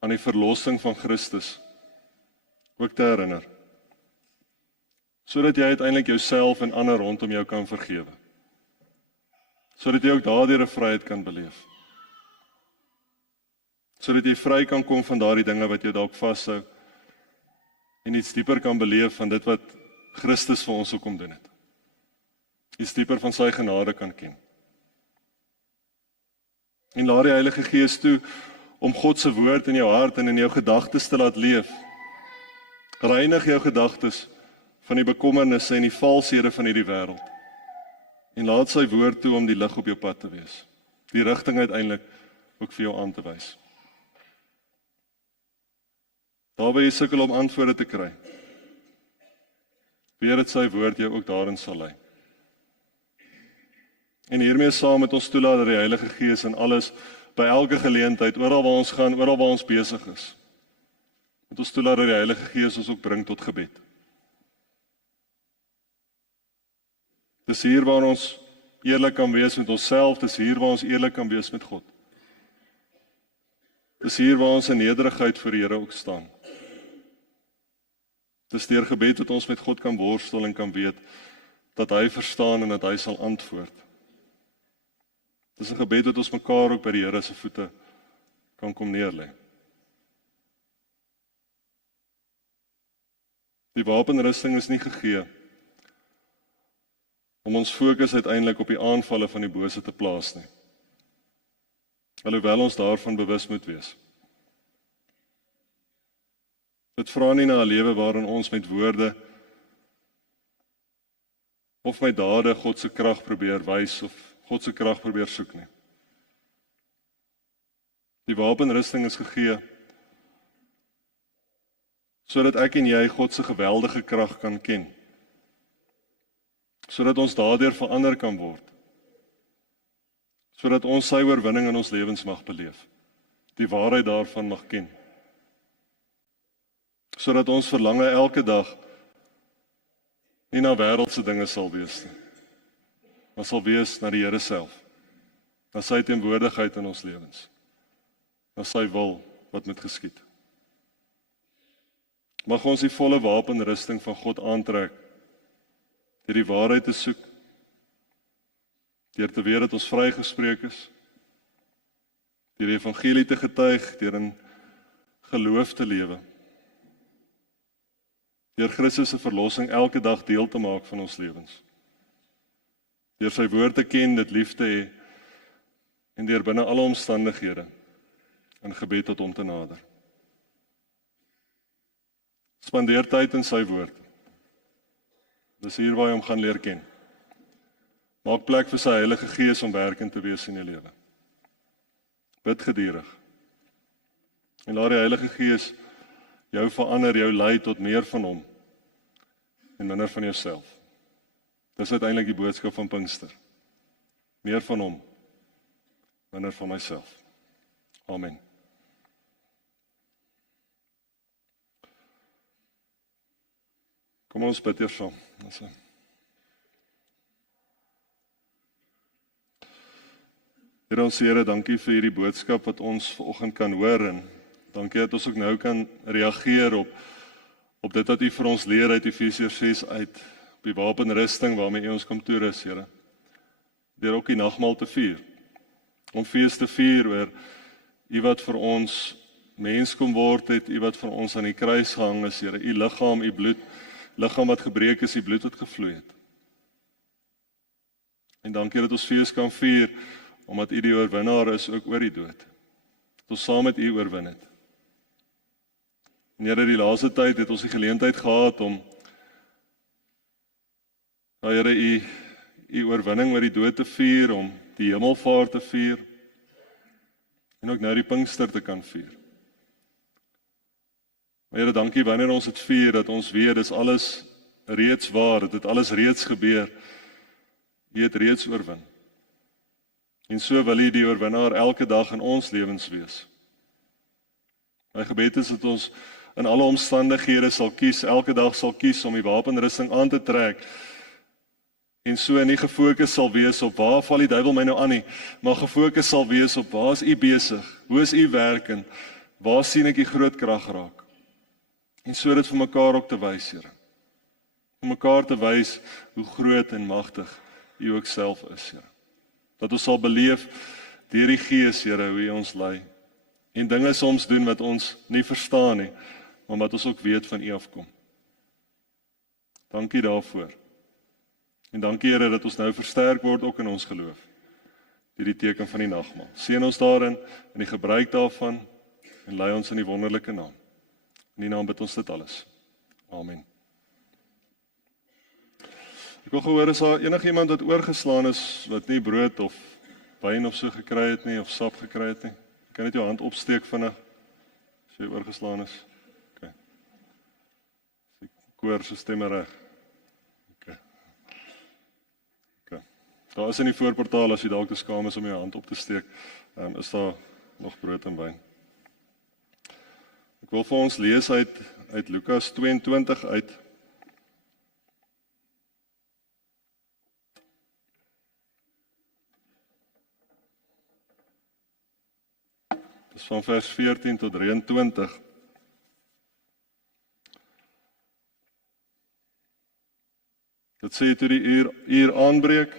aan die verlossing van Christus ook te herinner, sodat jy uiteindelik jouself en ander rondom jou kan vergewe, sodat jy ook daardeur 'n vryheid kan beleef, sodat jy vry kan kom van daardie dinge wat jou dalk vashou en iets dieper kan beleef van dit wat Christus vir ons ook kom doen het. Iets dieper van sy genade kan ken. En laat die Heilige Gees toe om God se woord in jou hart en in jou gedagtes te laat leef. Reinig jou gedagtes van die bekommernisse en die valshede van hierdie wêreld. En laat sy woord toe om die lig op jou pad te wees. Die rigting uiteindelik ook vir jou aan te wys. Daar waar jy sukkel om antwoorde te kry, weet dat sy woord jou ook daarin sal lei. En hiermee saam met ons toelaat dat die Heilige Gees in alles, by elke geleentheid, oral waar ons gaan, oral waar ons besig is, met ons toelaat dat die Heilige Gees ons ook bring tot gebed. Dis hier waar ons eerlik kan wees met onsself, dis hier waar ons eerlik kan wees met God. Dis hier waar ons in nederigheid voor die Here ook staan. Dis deur gebed dat ons met God kan worstel en kan weet dat hy verstaan en dat hy sal antwoord. Dis 'n gebed dat ons mekaar ook by die Here se voete kan kom neerlê. Die wapenrusting is nie gegee om ons fokus uiteindelik op die aanvalle van die bose te plaas nie. Alhoewel ons daarvan bewus moet wees. Dit vra nie na 'n lewe waarin ons met woorde of met dade God se krag probeer wys of God se krag probeer soek nie. Die wapenrusting is gegee sodat ek en jy God se geweldige krag kan ken. Sodat ons daardeur verander kan word. Sodat ons sy oorwinning in ons lewens mag beleef. Die waarheid daarvan mag ken. Sodat ons verlange elke dag nie na wêreldse dinge sal wees nie, maar sal wees na die Here self, na sy teenwoordigheid in ons lewens, na sy wil wat moet geskied. Mag ons die volle wapenrusting van God aantrek, deur die waarheid te soek, deur te weet dat ons vrygespreek is, deur die evangelie te getuig, deur in geloof te lewe, deur Christus se verlossing elke dag deel te maak van ons lewens, deur sy woord te ken, dit lief te hê, en deur binne alle omstandighede in gebed tot hom te nader. Spandeer tyd in sy woord. Dis hier waar jy hom gaan leer ken. Maak plek vir sy Heilige Gees om werkend te wees in jou lewe. Bid gedurig. En laat die Heilige Gees jou verander, jou lei tot meer van hom en minder van jouself. Dis uiteindelik die boodskap van Pinkster. Meer van hom, minder van myself. Amen. Kom ons bid eers saam. Here ons Here, dankie vir hierdie boodskap wat ons vanoggend kan hoor en dankie dat ons ook nou kan reageer op dit wat U vir ons leer uit Efesiërs 6 uit, op die wapenrusting waarmee U ons kom toerus, Here. Deur ook die nagmaal te vier, om fees te vier oor U wat vir ons mens kom word het, U wat vir ons aan die kruis gehang is, Here, U liggaam, U bloed, liggaam wat gebreek is, U bloed wat gevloei het. En dankie dat ons fees kan vier, omdat U die oorwinnaar is ook oor die dood. Dat ons saam met U oorwin het. En Here, die laaste tyd het ons die geleentheid gehad om Here, U oorwinning oor die dood te vier, om die hemelvaart te vier, en ook nou die Pinkster te kan vier. Maar Here, dankie wanneer ons dit vier, dat ons weet, dis alles reeds waar, dit het alles reeds gebeur, U het reeds oorwin. En so wil U die oorwinnaar elke dag in ons lewens wees. My gebed is dat ons in alle omstandighede sal kies, elke dag sal kies om die wapenrusting aan te trek, en so nie gefokus sal wees op waar val die duiwel my nou aan nie, maar gefokus sal wees op waar is U besig, hoe is U werkend, waar sien ek die groot krag raak. En so dit vir mekaar ook te wys, Here. Om mekaar te wys hoe groot en magtig U ook self is, Here. Dat ons sal beleef deur die Gees, Here, hoe U ons lei. En dinge soms doen wat ons nie verstaan nie, maar wat ons ook weet van U afkom. Dankie daarvoor. En dankie, Here, dat ons nou versterk word ook in ons geloof. Deur die teken van die nagmaal. Seën ons daarin, in die gebruik daarvan, en lei ons in die wonderlike naam. In die naam bid ons dit alles. Amen. Ek wil gehoor, is daar enigiemand wat oorgeslaan is, wat nie brood of wyn of so gekry het nie, of sap gekry het nie? Jy kan net jou hand opsteek vinnig, as jy oorgeslaan is. Okay. Die koor se stemme reg. Okay. Okay. Daar is in die voorportaal, as jy dalk te skaam is om jou hand op te steek, is daar nog brood en wyn. Ek wil vir ons lees uit Lukas 22 uit. Dis van vers 14 tot 23. Dit sê, toe die uur aanbreek,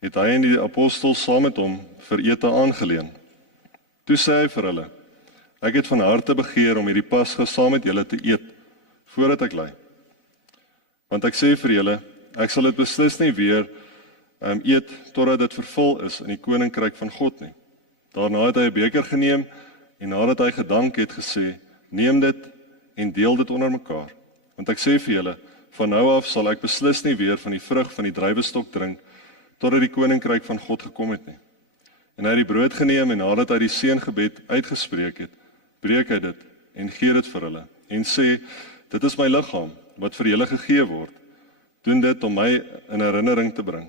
het hy en die apostels saam met hom vir ete aangeleen. Toe sê hy vir hulle: Ek het van harte begeer om hierdie Pasga saam met julle te eet, voordat ek ly. Want ek sê vir julle, ek sal dit beslis nie weer eet, totdat dit vervul is in die koninkryk van God nie. Daarna het hy 'n beker geneem, en nadat hy gedank het, gesê: Neem dit en deel dit onder mekaar. Want ek sê vir julle, van nou af sal ek beslis nie weer van die vrug van die druiwestok drink, totdat die koninkryk van God gekom het nie. En hy het die brood geneem, en nadat hy die seëngebed uitgespreek het, breek hy dit en gee dit vir hulle en sê: Dit is my liggaam wat vir julle gegee word. Doen dit om my in herinnering te bring.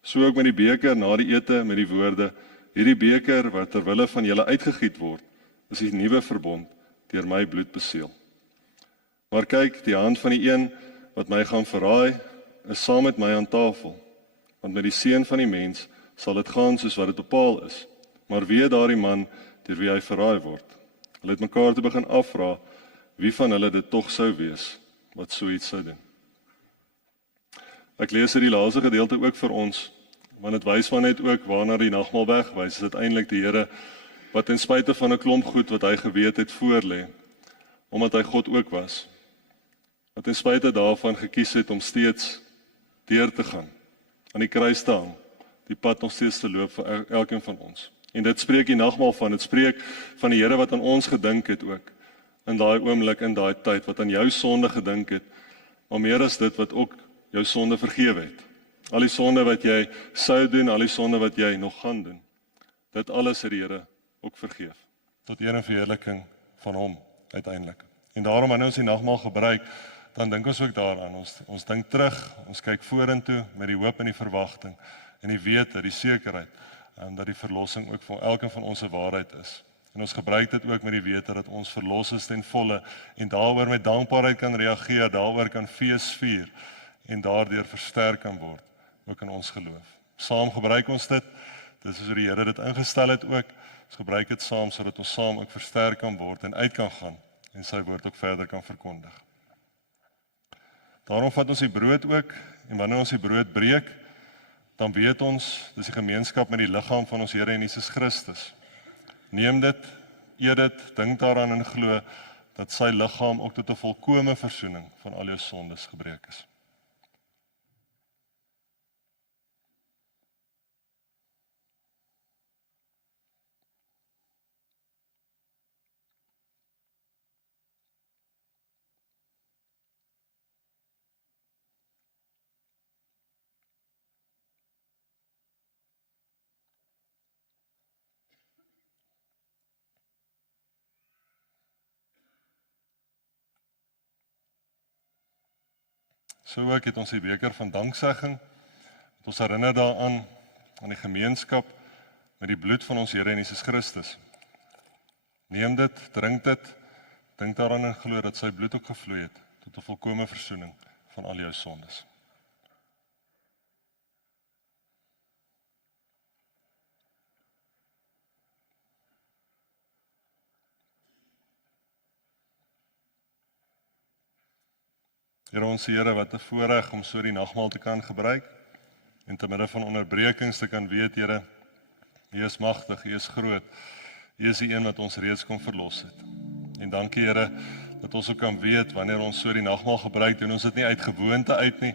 So ook met die beker na die ete met die woorde: Hierdie beker wat ter wille van julle uitgegiet word, is die nuwe verbond deur my bloed beseël. Maar kyk, die hand van die een wat my gaan verraai, is saam met my aan tafel. Want met die seun van die mens sal dit gaan soos wat dit bepaal is. Maar wie daardie man deur wie hy verraai word? Hulle het mekaar te begin afvra wie van hulle dit tog sou wees wat so iets sou doen. Ek lees hierdie laaste gedeelte ook vir ons, want dit wys maar net ook waarna die nagmaal wegwys. Is dit eintlik die Here wat ten spyte van 'n klomp goed wat hy geweet het voorlê, omdat hy God ook was, wat ten spyte daarvan gekies het om steeds deur te gaan, aan die kruis te hang, die pad nog steeds te loop vir elkeen van ons. En dit spreek die nagmaal van, dit spreek van die Here wat aan ons gedink het ook, in daai oomblik, in daai tyd, wat aan jou sonde gedink het, maar meer as dit, wat ook jou sonde vergewe het. Al die sonde wat jy sou doen, al die sonde wat jy nog gaan doen, dit alles het die Here ook vergeef, tot eer en verheerliking van hom, uiteindelik. En daarom, wanneer ons die nagmaal gebruik, dan dink ons ook daaraan, ons dink terug, ons kyk vorentoe, met die hoop en die verwagting, en die wete, die sekerheid, dat die verlossing ook vir elkeen van ons 'n waarheid is. En ons gebruik dit ook met die wete dat ons verlos is ten volle, en daaroor met dankbaarheid kan reageer, daaroor kan fees vier, en daardeur versterk kan word, ook in ons geloof. Saam gebruik ons dit, dit is hoe die Here dit ingestel het ook, ons gebruik dit saam, sodat ons saam ook versterk kan word, en uit kan gaan, en sy woord ook verder kan verkondig. Daarom vat ons die brood ook, en wanneer ons die brood breek, dan weet ons, dis die gemeenskap met die liggaam van ons Here en Jesus Christus. Neem dit, eet dit, dink daaraan en glo, dat sy liggaam ook tot 'n volkome versoening van al jou sondes gebreek is. So ook het ons die beker van danksegging, wat ons herinner daaraan, aan die gemeenskap, met die bloed van ons Here en Jesus Christus. Neem dit, drink dit, dink daaraan en glo dat sy bloed ook gevloei het, tot 'n volkome versoening van al jou sondes. Here ons Here, wat 'n voorreg om so die nagmaal te kan gebruik, en te midde van onderbrekings te kan weet, Here, U is magtig, U is groot, U is die een wat ons reeds kon verlos het. En dankie Here, dat ons ook kan weet, wanneer ons so die nagmaal gebruik, doen ons dit nie uit gewoonte uit nie,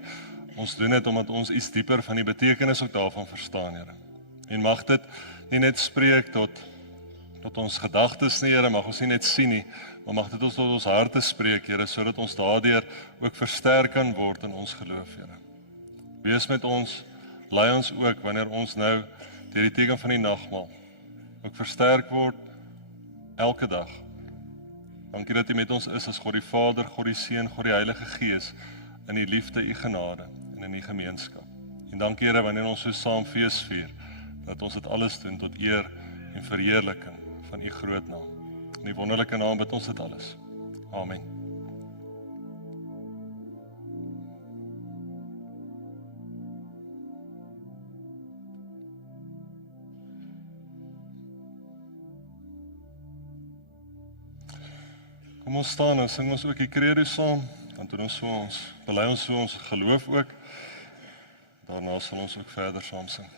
ons doen dit omdat ons iets dieper van die betekenis ook daarvan verstaan, Here. En mag dit nie net spreek tot ons gedagtes nie, Here, mag ons nie net sien nie, maar mag dit ons tot ons harte spreek, Here, sodat ons daardeur ook versterk kan word in ons geloof, Here. Wees met ons, lei ons ook, wanneer ons nou deur die teken van die nagmaal ook versterk word, elke dag. Dankie dat U met ons is as God die Vader, God die Seun, God die Heilige Gees, in die liefde, U genade en in die gemeenskap. En dankie Here, wanneer ons so saam fees vier, dat ons dit alles doen tot eer en verheerliking van U groot naam. In die wonderlike naam bid ons dit alles. Amen. Kom ons staan en sing ons ook die credo saam, dan doen ons so bely ons so ons geloof ook. Daarna sal ons ook verder saam sing.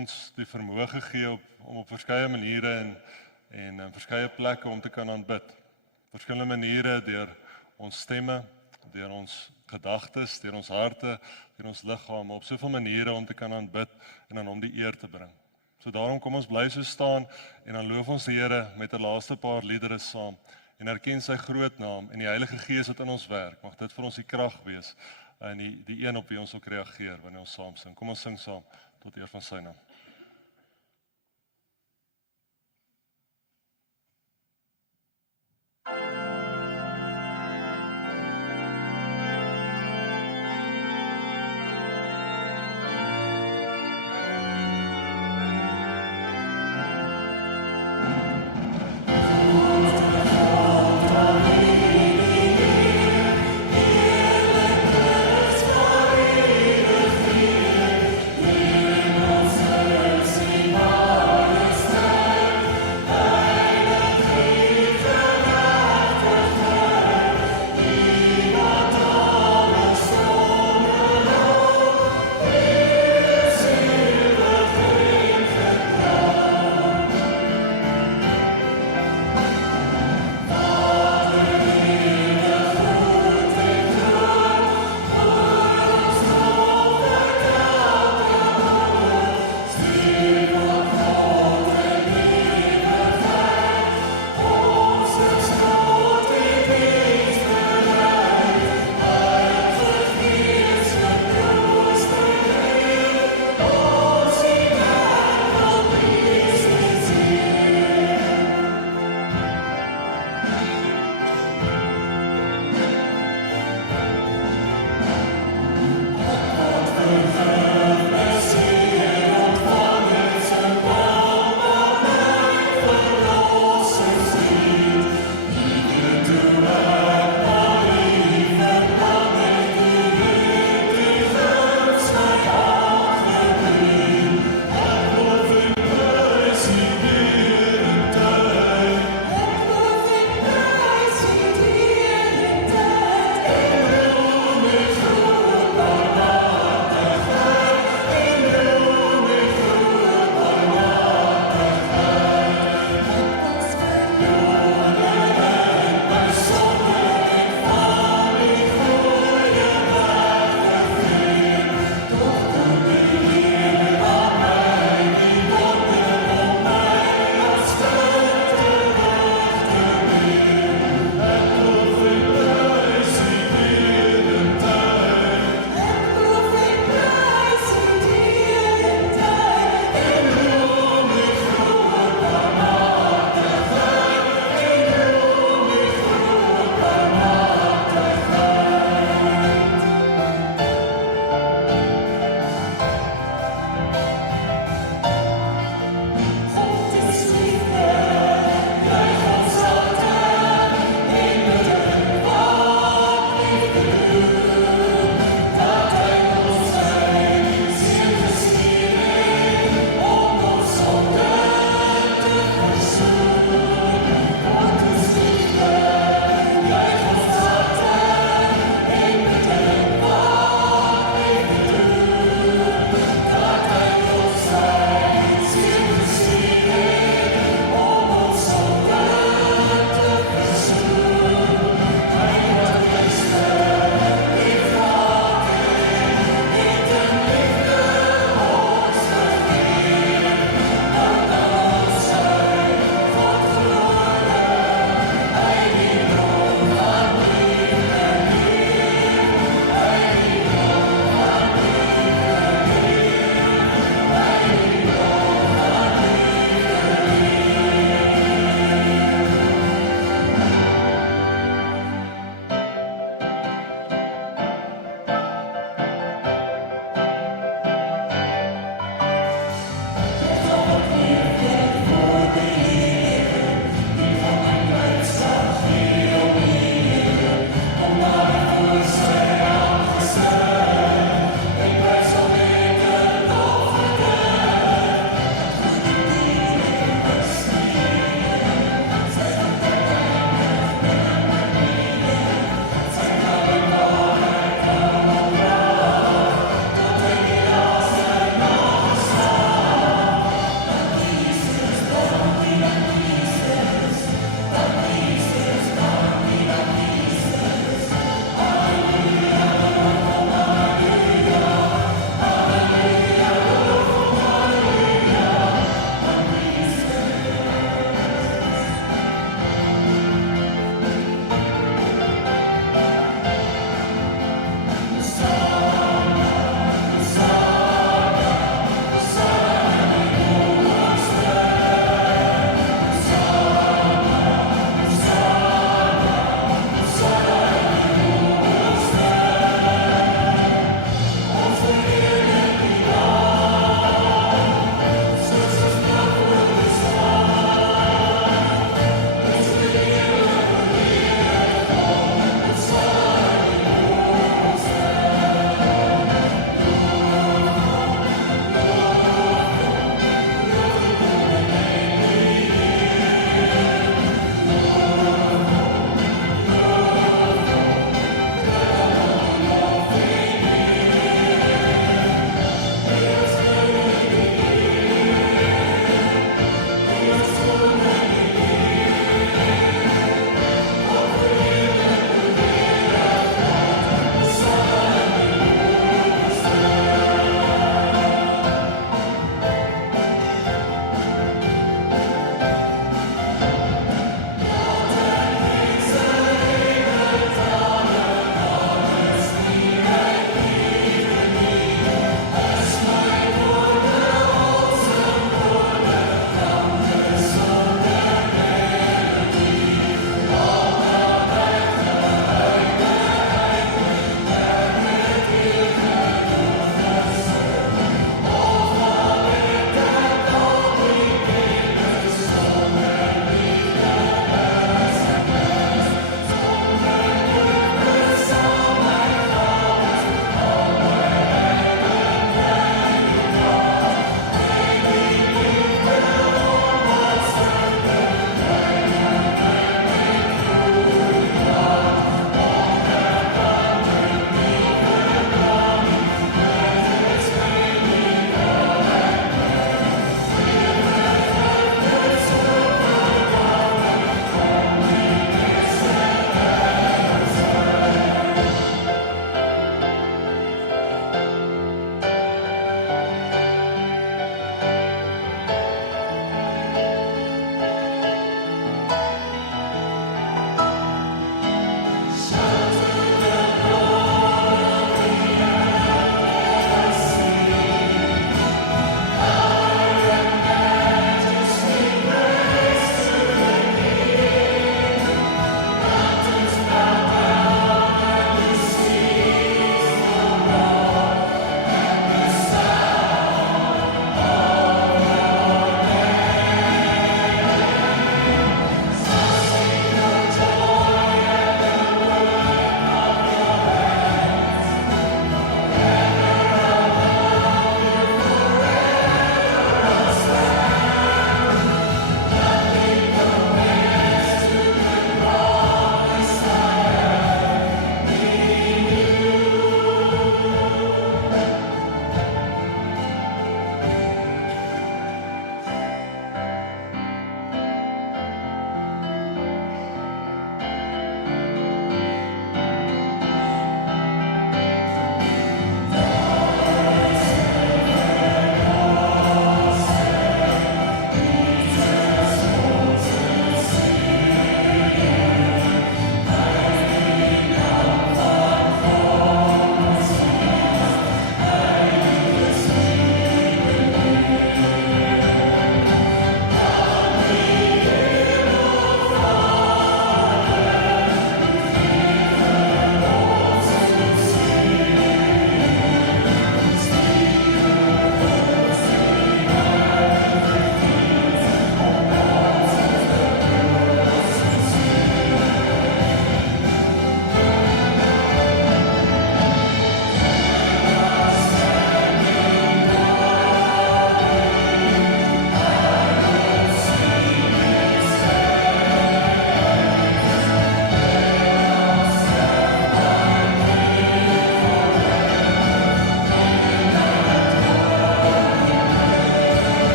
ons die vermoë gegee om op verskeie maniere en verskeie plekke om te kan aanbid. Verskillende maniere deur ons stemme, deur ons gedagtes, deur ons harte, deur ons liggame, op soveel maniere om te kan aanbid en aan hom die eer te bring. So daarom kom ons bly so staan en dan loof ons die Here met 'n laaste paar liedere saam en erken sy groot naam en die Heilige Gees wat in ons werk. Mag dit vir ons die krag wees en die een op wie ons ook reageer wanneer ons saam sing. Kom ons sing saam tot eer van sy naam. Ons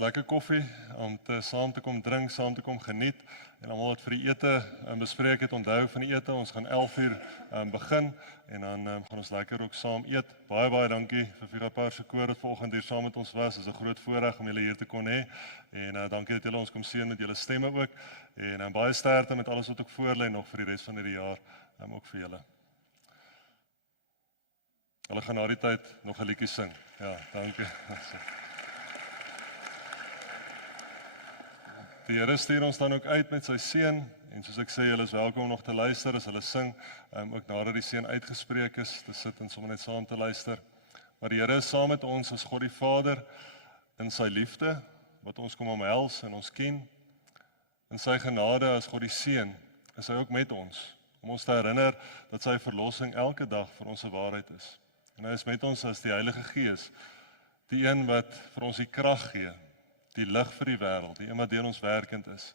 lekker koffie om saam te kom drink, saam te kom geniet en almal wat vir die ete bespreek het, onthou van die ete, ons gaan 11 uur begin en dan gaan ons lekker ook saam eet. Baie dankie vir Vierapart se koor wat vanoggend hier saam met ons was. Dit is 'n groot voorreg om julle hier te kon hê en dankie dat julle ons kom seën met julle stemme ook en baie sterkte met alles wat ook voor lê nog vir die res van hierdie jaar, ook vir julle. Hulle gaan na die tyd nog 'n liedjie sing. Ja, dankie. Die Here stuur ons dan ook uit met sy seën en soos ek sê, julle is welkom nog te luister as hulle sing, ook nadat die seën uitgespreek is, te sit en sommer net saam te luister. Maar die Here is saam met ons as God die Vader in sy liefde, wat ons kom omhels en ons ken. In sy genade as God die Seun, is hy ook met ons, om ons te herinner dat sy verlossing elke dag vir ons 'n waarheid is. En hy is met ons as die Heilige Gees, die een wat vir ons die krag gee, die lig vir die wêreld, die een wat deur ons werkend is,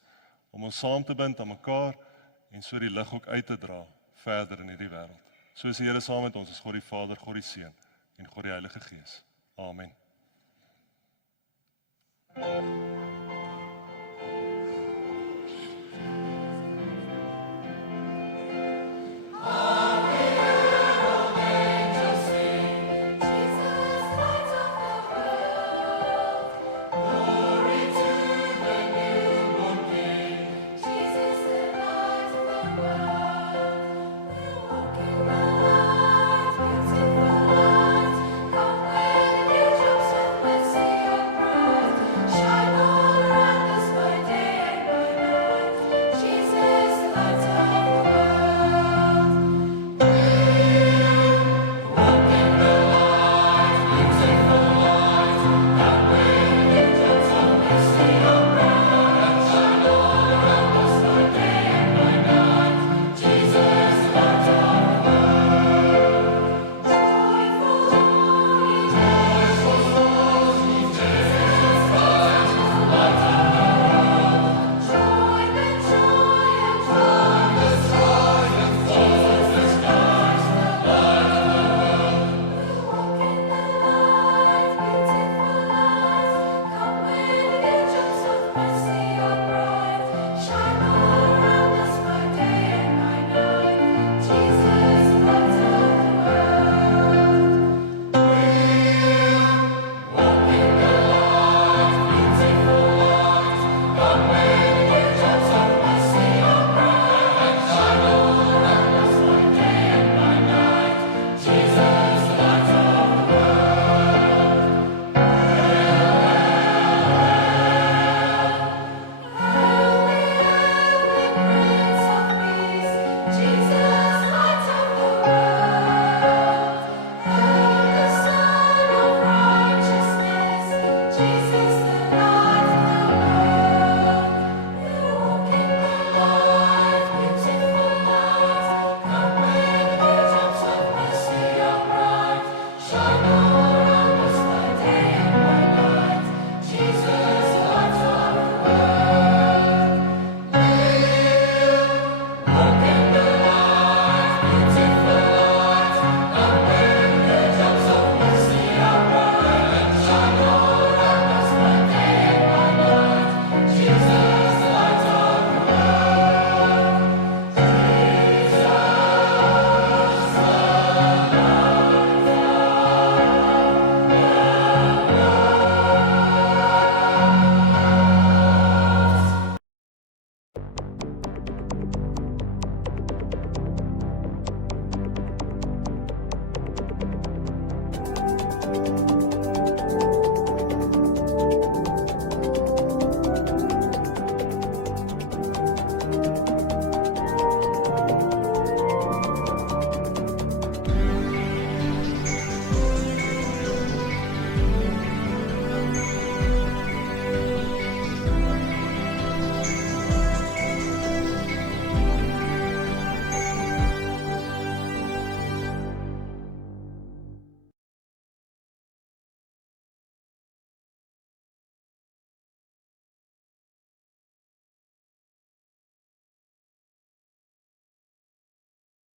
om ons saam te bind aan mekaar en so die lig ook uit te dra verder in hierdie wêreld. So is die Here saam met ons as God die Vader, God die Seun en God die Heilige Gees. Amen.